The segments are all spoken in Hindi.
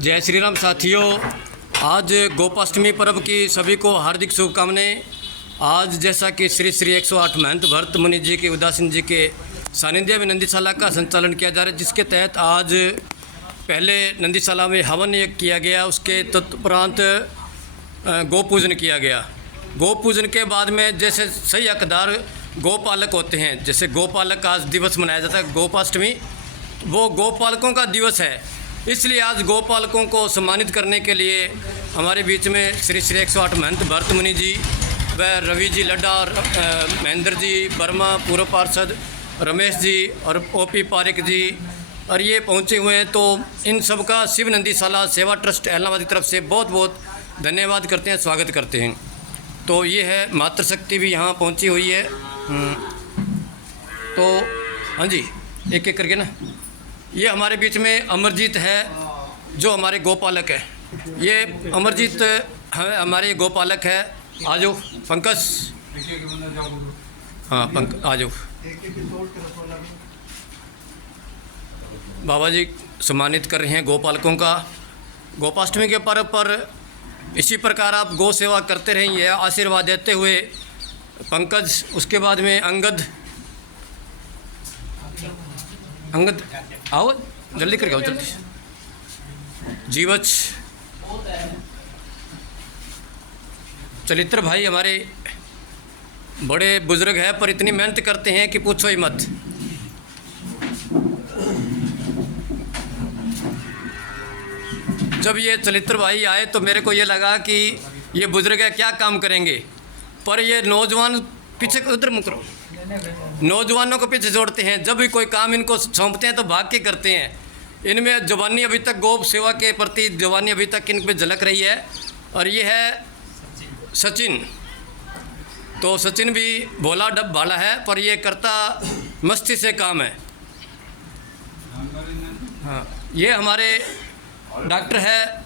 जय श्री राम साथियों, आज गोपाष्टमी पर्व की सभी को हार्दिक शुभकामनाएं। आज जैसा कि श्री श्री 108 महंत भरत मुनि जी के उदासीन जी के सानिध्य में नंदीशाला का संचालन किया जा रहा है, जिसके तहत आज पहले नंदीशाला में हवन यज्ञ किया गया। उसके तत्परांत गौ पूजन किया गया। गौ पूजन के बाद में जैसे सही हकदार गोपालक होते हैं, जैसे गोपालक आज दिवस मनाया जाता है गोपाष्टमी, वो गोपालकों का दिवस है। इसलिए आज गोपालकों को सम्मानित करने के लिए हमारे बीच में श्री श्री 108 महंत भरत मुनि जी व रवि जी लड्डा और महेंद्र जी वर्मा, पूर्व पार्षद रमेश जी और ओपी पारिक जी और ये पहुंचे हुए हैं। तो इन सब का शिव नंदीशाला सेवा ट्रस्ट इलाहाबाद की तरफ से बहुत बहुत धन्यवाद करते हैं, स्वागत करते हैं। तो ये है मातृशक्ति भी यहाँ पहुँची हुई है। तो हाँ जी, एक एक करके ना। ये हमारे बीच में अमरजीत है जो हमारे गोपालक है। ये अमरजीत हमारे गोपालक है। आ जाओ पंकज, हाँ आ जाओ। बाबा जी सम्मानित कर रहे हैं गोपालकों का गोपाष्टमी के पर्व पर। इसी प्रकार आप गौ सेवा करते रहेंगे, आशीर्वाद देते हुए पंकज। उसके बाद में अंगद आओ, जल्दी करके आओ, जल्दी। जीवच, चलित्र भाई हमारे बड़े बुजुर्ग हैं पर इतनी मेहनत करते हैं कि पूछो ही मत। जब ये चलित्र भाई आए तो मेरे को ये लगा कि ये बुजुर्ग है, क्या काम करेंगे, पर ये नौजवान पीछे उधर मुकरो, नौजवानों को पीछे छोड़ते हैं। जब भी कोई काम इनको सौंपते हैं तो भाग के करते हैं। इनमें जवानी अभी तक गौ सेवा के प्रति जवानी अभी तक इन पे झलक रही है। और ये है सचिन। तो सचिन भी भोला डब भाला है पर ये करता मस्ती से काम है। हाँ, ये हमारे डॉक्टर है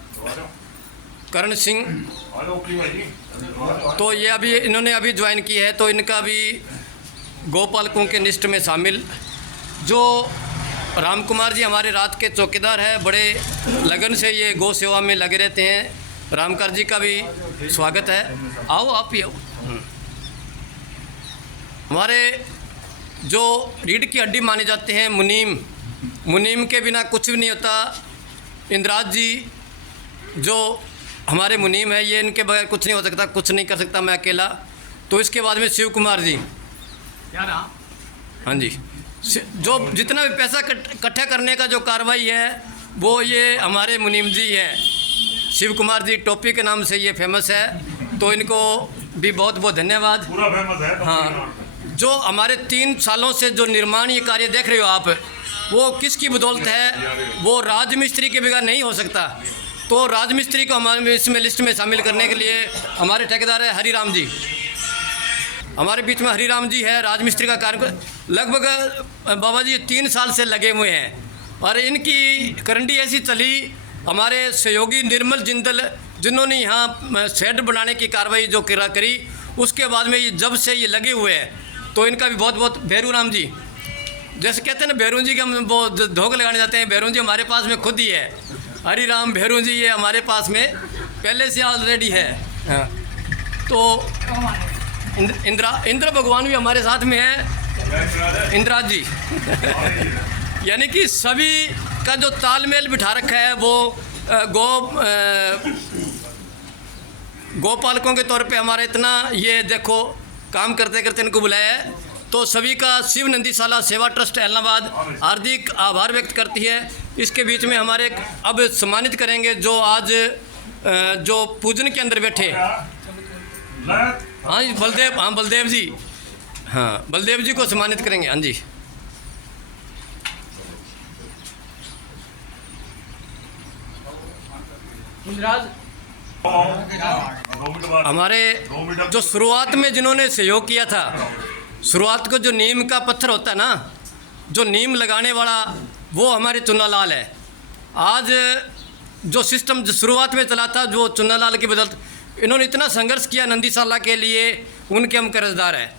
करण सिंह। तो ये अभी इन्होंने अभी ज्वाइन की है, तो इनका भी गोपालकों के लिस्ट में शामिल। जो राम कुमार जी हमारे रात के चौकीदार हैं, बड़े लगन से ये गौ सेवा में लगे रहते हैं। रामकर जी का भी स्वागत है। आओ आप ही आओ। हमारे जो रीढ़ की हड्डी माने जाते हैं मुनीम के बिना कुछ भी नहीं होता। इंद्राज जी जो हमारे मुनीम है, ये इनके बगैर कुछ नहीं हो सकता, कुछ नहीं कर सकता मैं अकेला। तो इसके बाद में शिव कुमार जी, हाँ जी, जो जितना भी पैसा इकट्ठा करने का जो कार्रवाई है वो ये हमारे मुनीम जी हैं। शिव कुमार जी टोपी के नाम से ये फेमस है, तो इनको भी बहुत बहुत धन्यवाद। पूरा फेमस है। हाँ, जो हमारे 3 सालों से जो निर्माण ये कार्य देख रहे हो आप, वो किसकी बदौलत है? वो राजमिस्त्री के बगैर नहीं हो सकता। तो राजमिस्त्री को हमारे इसमें लिस्ट में शामिल करने के लिए हमारे ठेकेदार है हरिराम जी। हमारे बीच में हरिराम जी है। राजमिस्त्री का कार्य लगभग बाबा जी 3 साल से लगे हुए हैं और इनकी करंडी ऐसी चली। हमारे सहयोगी निर्मल जिंदल जिन्होंने यहाँ शेड बनाने की कार्रवाई जो करी, उसके बाद में ये जब से ये लगे हुए हैं, तो इनका भी बहुत बहुत। भैरू राम जी, जैसे कहते हैं ना भैरू जी के हम वो धोख लगाने जाते हैं, भैरू जी हमारे पास में खुद ही है। हरिराम भैरू जी ये हमारे पास में पहले से ऑलरेडी है। तो इंद्र भगवान भी हमारे साथ में है, इंद्राज जी। यानी कि सभी का जो तालमेल बिठा रखा है वो गोपालकों के तौर पे हमारा इतना ये देखो काम करते करते इनको बुलाया है। तो सभी का शिव नंदीशाला सेवा ट्रस्ट इलाहाबाद हार्दिक आभार व्यक्त करती है। इसके बीच में हमारे अब सम्मानित करेंगे जो आज जो पूजन के अंदर बैठे। हाँ जी, बलदेव, हाँ बलदेव जी, हाँ बलदेव जी को सम्मानित करेंगे। हाँ जी, हमारे जो शुरुआत में जिन्होंने सहयोग किया था, शुरुआत को जो नीम का पत्थर होता है ना, जो नीम लगाने वाला, वो हमारे चुन्नालाल है। आज जो सिस्टम जो शुरुआत में चला था, जो चुन्नालाल की बदौलत इन्होंने इतना संघर्ष किया नंदीशाला के लिए, उनके हम कर्जदार हैं।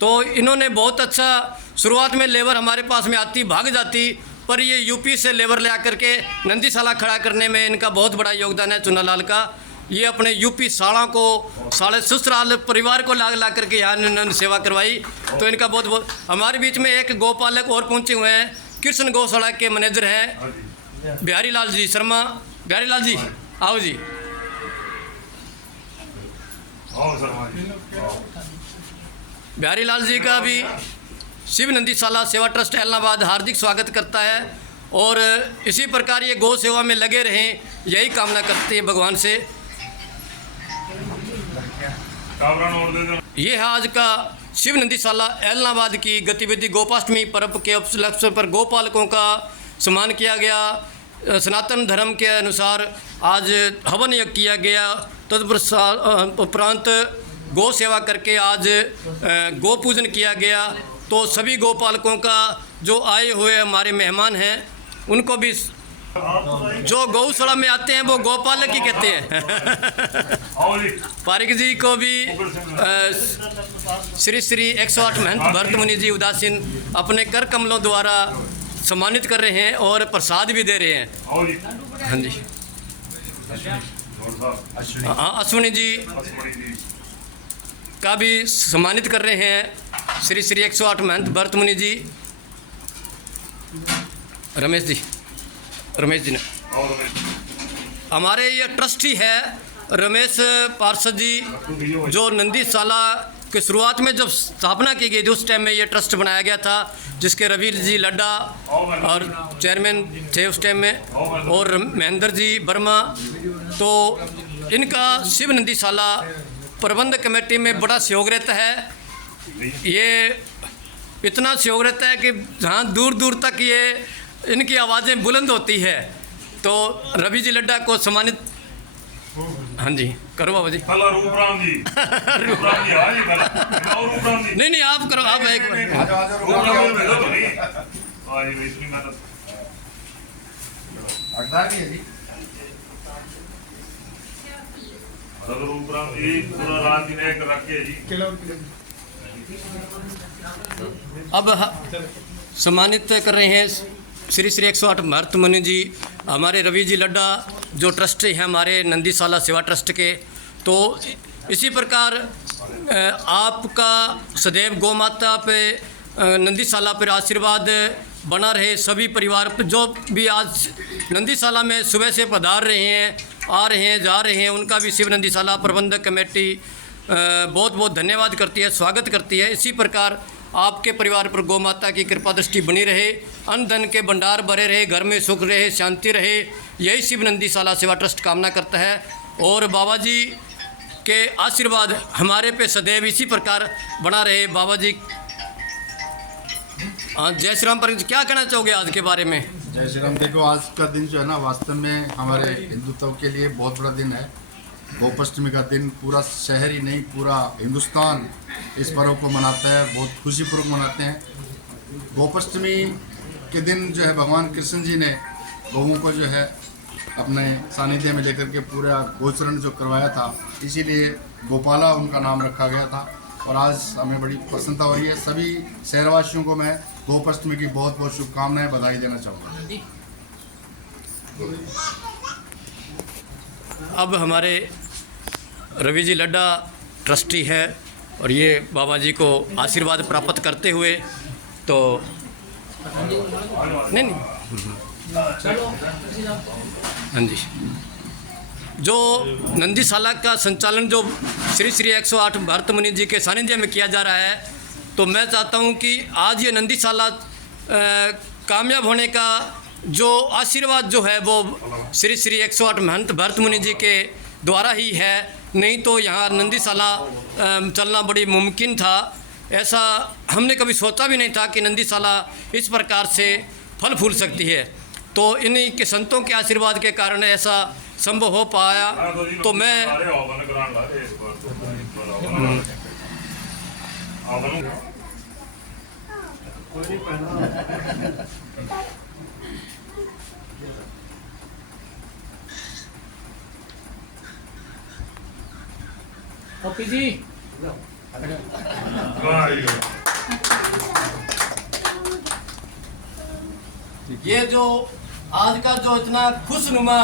तो इन्होंने बहुत अच्छा, शुरुआत में लेबर हमारे पास में आती भाग जाती, पर ये यूपी से लेबर ले आकर के नंदीशाला खड़ा करने में इनका बहुत बड़ा योगदान है चुन्नालाल का। ये अपने यूपी साड़ा को साढ़े ससुराल परिवार को ला करके यहाँ इन्होंने सेवा करवाई। तो इनका बहुत बहुत। हमारे बीच में एक गौपालक और पहुँचे हुए हैं, कृष्ण गौशाला के मैनेजर हैं बिहारी लाल जी शर्मा। बिहारी लाल जी आओ जी। बिहारी लाल जी का भी शिव नंदीशाला सेवा ट्रस्ट एलनाबाद हार्दिक स्वागत करता है और इसी प्रकार ये गौ सेवा में लगे रहें, यही कामना करते हैं भगवान से। ये है आज का शिव नंदीशाला एलनाबाद की गतिविधि। गोपाष्टमी पर्व के अवसर पर गौपालकों का सम्मान किया गया। सनातन धर्म के अनुसार आज हवन यज्ञ किया गया। तदुपरांत गौ सेवा करके आज गौ पूजन किया गया। तो सभी गौपालकों का जो आए हुए हमारे मेहमान हैं उनको भी, जो गौशाला में आते हैं वो गौपालक ही कहते हैं। पारिक जी को भी श्री श्री 108 महंत भरत मुनि जी उदासीन अपने कर कमलों द्वारा सम्मानित कर रहे हैं और प्रसाद भी दे रहे हैं। हाँ जी, हाँ अश्विनी जी का भी सम्मानित कर रहे हैं श्री श्री 108 महंत भरत मुनि जी। रमेश जी ने हमारे ये ट्रस्टी है रमेश पार्षद जी, जो नंदीशाला के शुरुआत में जब स्थापना की गई थी उस टाइम में ये ट्रस्ट बनाया गया था, जिसके रवि जी लड्डा और चेयरमैन थे उस टाइम में, और महेंद्र जी वर्मा। तो इनका शिव नंदीशाला प्रबंध कमेटी में बड़ा सहयोग रहता है। ये इतना सहयोग रहता है कि जहाँ दूर दूर तक ये इनकी आवाज़ें बुलंद होती है। तो रवि जी लड्डा को सम्मानित। हाँ जी करो बाबा जी। रूपराम जी नहीं आप करो, आप एक रूपराम जी पूरा रात दिन एक रखे जी। अब सम्मानित कर रहे हैं श्री श्री 108 भरत मुनि जी, हमारे रवि जी लड्डा जो ट्रस्टी हैं हमारे नंदीशाला सेवा ट्रस्ट के। तो इसी प्रकार आपका सदैव गौ माता पे नंदीशाला पर आशीर्वाद बना रहे। सभी परिवार पर जो भी आज नंदीशाला में सुबह से पधार रहे हैं, आ रहे हैं, जा रहे हैं, उनका भी शिव नंदीशाला प्रबंधक कमेटी बहुत बहुत धन्यवाद करती है, स्वागत करती है। इसी प्रकार आपके परिवार पर गौ माता की कृपा दृष्टि बनी रहे, अन्न धन के भंडार भरे रहे, घर में सुख रहे, शांति रहे, यही शिव नंदीशाला सेवा ट्रस्ट कामना करता है। और बाबा जी के आशीर्वाद हमारे पे सदैव इसी प्रकार बना रहे। बाबा जी जय श्री राम पर क्या कहना चाहोगे आज के बारे में? जय श्री राम। देखो आज का दिन जो है ना वास्तव में हमारे हिंदुत्व के लिए बहुत बड़ा दिन है। गोपाष्टमी का दिन पूरा शहर ही नहीं पूरा हिंदुस्तान इस पर्व को मनाता है, बहुत खुशीपूर्वक मनाते हैं। गोपाष्टमी के दिन जो है भगवान कृष्ण जी ने गौओं को जो है अपने सानिध्य में लेकर के पूरा गोचरण जो करवाया था, इसीलिए गोपाला उनका नाम रखा गया था। और आज हमें बड़ी प्रसन्नता हो रही है। सभी शहरवासियों को मैं गोपाष्टमी की बहुत बहुत शुभकामनाएं, बधाई देना चाहूँगा। अब हमारे रवि जी लड्डा ट्रस्टी है और ये बाबा जी को आशीर्वाद प्राप्त करते हुए तो नहीं हाँ जी, जो नंदीशाला का संचालन जो श्री श्री 108 भरत मुनि जी के सानिध्य में किया जा रहा है, तो मैं चाहता हूँ कि आज ये नंदीशाला कामयाब होने का जो आशीर्वाद जो है वो श्री श्री 108 महंत भरत मुनि जी के द्वारा ही है। नहीं तो यहाँ नंदीशाला चलना बड़ी मुमकिन था। ऐसा हमने कभी सोचा भी नहीं था कि नंदीशाला इस प्रकार से फल फूल सकती है। तो इन्हीं के संतों के आशीर्वाद के कारण ऐसा संभव हो पाया। तो मैं ओपी जी ठीक ये जो आज का जो इतना खुशनुमा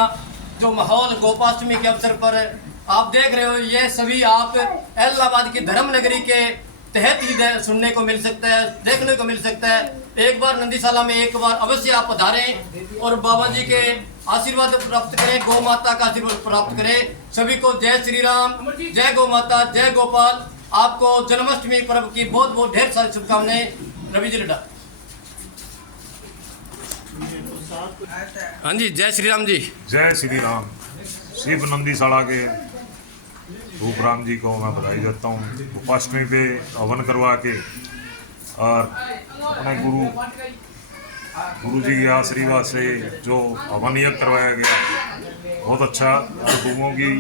जो माहौल गोपाष्टमी के अवसर पर आप देख रहे हो, ये सभी आप इलाहाबाद की धर्म नगरी के तहत ही सुनने को मिल सकता है, देखने को मिल सकता है। एक बार नंदीशाला में एक बार अवश्य आप पधारें और बाबा जी के आशीर्वाद प्राप्त करें, गौ माता का आशीर्वाद प्राप्त करें। सभी को जय श्री राम, जय गौ माता, जय गोपाल। आपको जन्माष्टमी पर्व की बहुत बहुत ढेर सारी शुभकामनाएं। रवि जी लड्डा। हाँ जी, जय श्री राम जी। जय श्री राम। शिव नंदीशाला के रूपराम जी को मैं बधाई देता हूँ। गोपाष्टमी पे हवन करवा के और अपने गुरु जी के आशीर्वाद से जो हवन यज्ञ करवाया गया, बहुत अच्छा गौओं की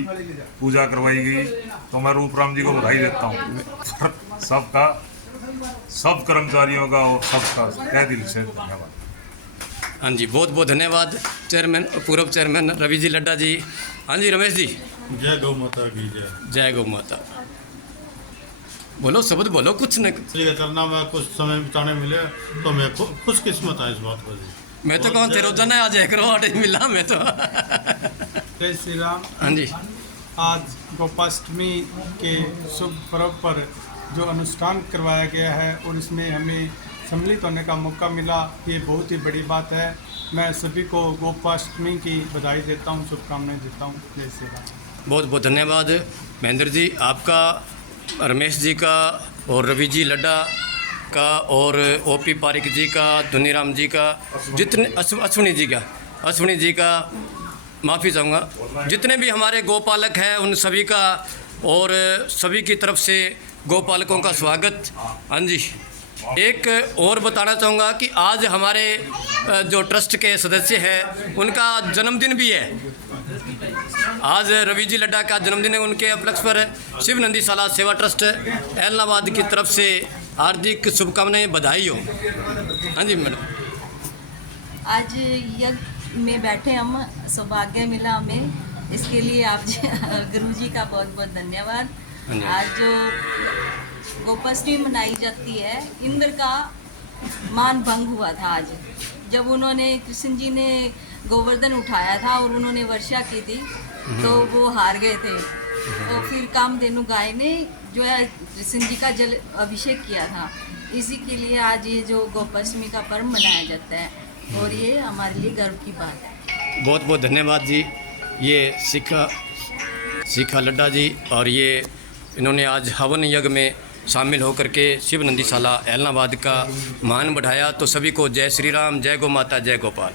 पूजा करवाई गई, तो मैं रूपराम जी को बधाई देता हूँ। सबका, सब कर्मचारियों का और सबका तहे दिल से धन्यवाद। हाँ जी, बहुत बहुत धन्यवाद चेयरमैन, पूर्व चेयरमैन रवि जी लड्डा जी। हाँ जी रमेश जी। जय गौ माता की जय। जय गौ माता। बोलो, शब्द बोलो कुछ न। इसलिए करना में कुछ समय बिताने मिले तो मैं खुश किस्मत है इस बात पर। मैं तो कहूँ रोजाना आज 1 करोड़ मिला मैं तो। जय श्री राम। हाँ जी। आज गोपाष्टमी के शुभ पर्व पर जो अनुष्ठान करवाया गया है और इसमें हमें सम्मिलित होने का मौका मिला, ये बहुत ही बड़ी बात है। मैं सभी को गोपाष्टमी की बधाई देता हूँ, शुभकामनाएं देता हूँ। जय श्री राम। बहुत बहुत धन्यवाद महेंद्र जी आपका, रमेश जी का और रवि जी लड्डा का और ओपी पारिक जी का, धुनीराम जी का, जितने अश्विनी जी का माफ़ी चाहूँगा। जितने भी हमारे गौपालक हैं उन सभी का और सभी की तरफ से गौपालकों का स्वागत। हाँ जी, एक और बताना चाहूँगा कि आज हमारे जो ट्रस्ट के सदस्य हैं उनका जन्मदिन भी है। आज रवि जी लड्डा का जन्मदिन है। उनके उपलक्ष्य पर शिव नंदीशाला सेवा ट्रस्ट इलाहाबाद की तरफ से हार्दिक शुभकामनाएं, बधाई हो। हाँ जी मैडम। आज यज्ञ में बैठे हम, सौभाग्य मिला हमें, इसके लिए आप गुरु जी का बहुत बहुत धन्यवाद। आज जो गोपाष्टमी मनाई जाती है, इंद्र का मान भंग हुआ था आज, जब उन्होंने कृष्ण जी ने गोवर्धन उठाया था और उन्होंने वर्षा की थी तो वो हार गए थे। तो फिर कामधेनु गाय ने जो है कृष्ण जी का जल अभिषेक किया था। इसी के लिए आज ये जो गोपाष्टमी का पर्व मनाया जाता है और ये हमारे लिए गर्व की बात है। बहुत बहुत धन्यवाद जी। ये शिखा लड्डा जी, और ये इन्होंने आज हवन यज्ञ में शामिल होकर के शिव नंदीशाला इलाहाबाद का मान बढ़ाया। तो सभी को जय श्री राम, जय गौ माता, जय गोपाल।